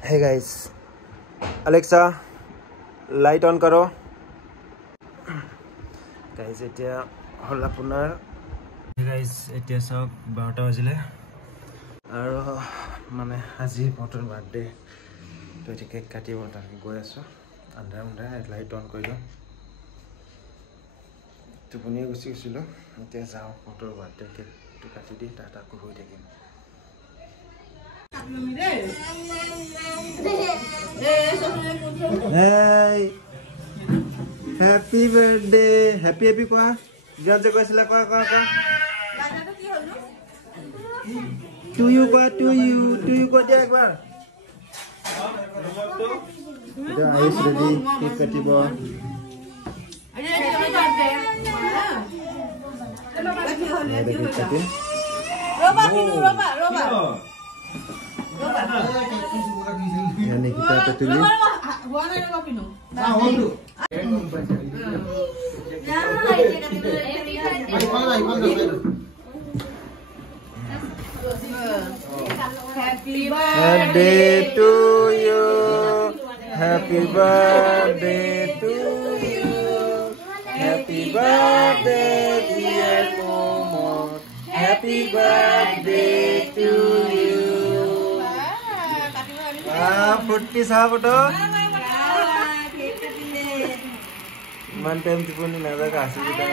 Hey guys, Alexa, light on karo. Guys, etia hol apunar. Hey guys, etia sok 12 bajile. Aro mane haji motor birthday. To cake katibo ta goi aso. Andar light on koi do. Tupuni gusi gusilo. Etia jao motor birthday cake to kati di tata ko hoi thekim. Hey, happy birthday, happy kwa. Judge ko sila kwa. To you kwa dia ekbar. Ada ayus ready, cake katibo. Roba. Yani kita petuli. Happy birthday to you. Happy birthday to you. Happy birthday dear Momo. Happy birthday to you. Putih sahabat tu. Mantem tu pun ni nada kasih kita.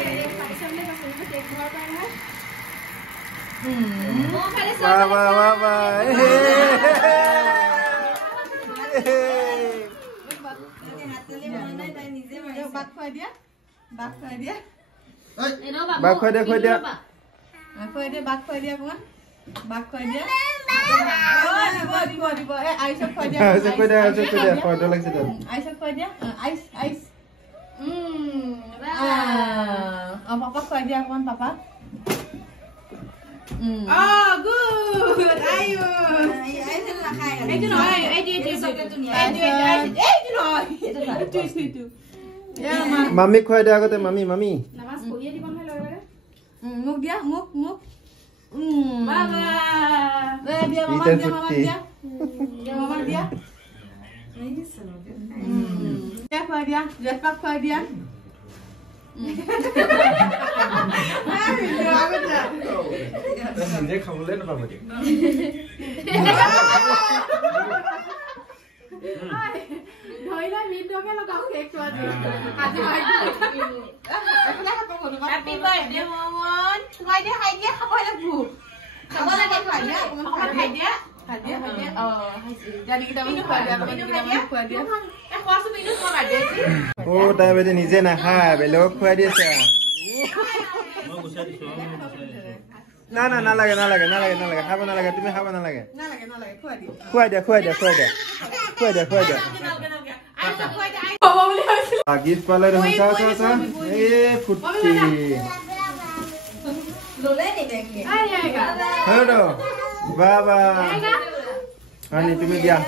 Wah. Papa. Oh, good. Ayo. Mami kau ada aku tu mami. Muk dia. Mama. Dia mama dia. Siapa dia? Siapa dia? Dia kamu lain apa lagi? Doilah minum kan lo kau kek cuaca. Happy birthday Momon. Hadiah apa lagi? Apa lagi hadiah? Hadiah. Oh, jadi kita minum hadiah. Kuasa minum kau hadiah sih. Oh, tapi dia nize nak ha, belok hadiah sah. Na lagi. Haba na lagi. Tumi haba na lagi. Na lagi. Hadiah. Gift pala dah sa. Putih. Hello. Baba. Ani tumi dia.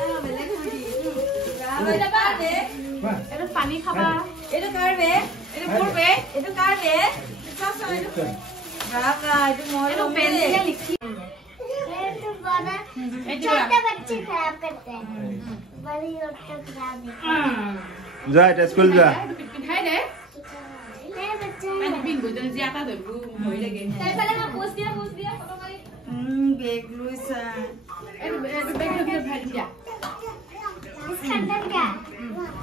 Itu pani khaba. Itu karbe. Itu purbe. Itu karbe. Baba, itu mau. Itu pensilnya likhi. Itu bana. छोटे बच्चे खराब करते हैं. बड़ी लोग तो खराब नहीं. जा इधर स्कूल जा. है दे. नहीं बच्चे. मैं बिंगो तो ज्यादा दे वो होई लगे. पहले मैं पूछ दिया फोटो वाली. बैग लूसा. बैग लो किधर भाग दिया. इसका अंदर क्या?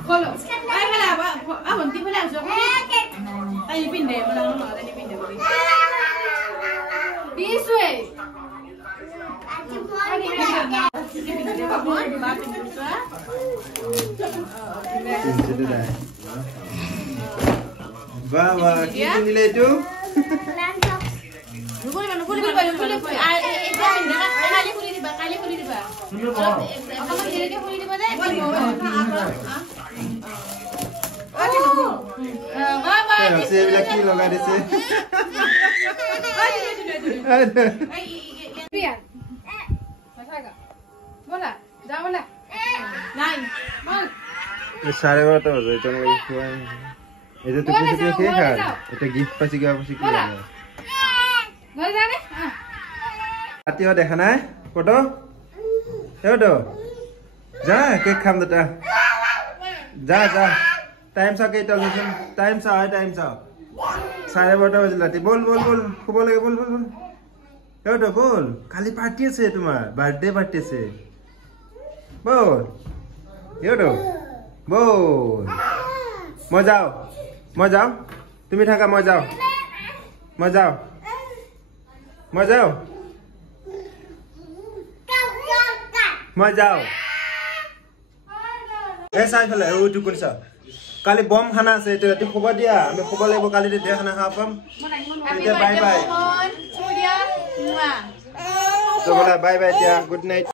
खोलो. आई खला अब हम तीन खला जो. आई पिंडे मतलब आई पिंडे बोली. This way. Bawa, kita nilai tu. Saya bilang kilo kan di sini. Ada. Biar. Masalah. Bola. Dah bola. Nine. Mal. Ini सारे बार तो होता है चंग लगी हुआ है. Itu tu kita kira. Itu gift pasti kau pasti kira. Bola जाने. आती हो देखना है फोटो. फोटो. যা কেক খাম দুটা যা যা টাইম চাও কেইটা লচোন টাইম চাও 12:30 বাজিল ৰাতি বল শুব লাগে বল এটো বল কালি পাৰ্টি আছে তোমাৰ বাৰ্থডে পাৰ্টি আছে বল এটো বল মই যাও তুমি থাকা মই যাও এ চাই ফেলে ওইটো কৰিছা কালি বম খানা আছে এটো ৰাতি শুব দিয়া আমি শুব লাগিব কালি দে খানা খাব পাম বাই বাই তো বলা বাই বাই দিয়া গুড নাইট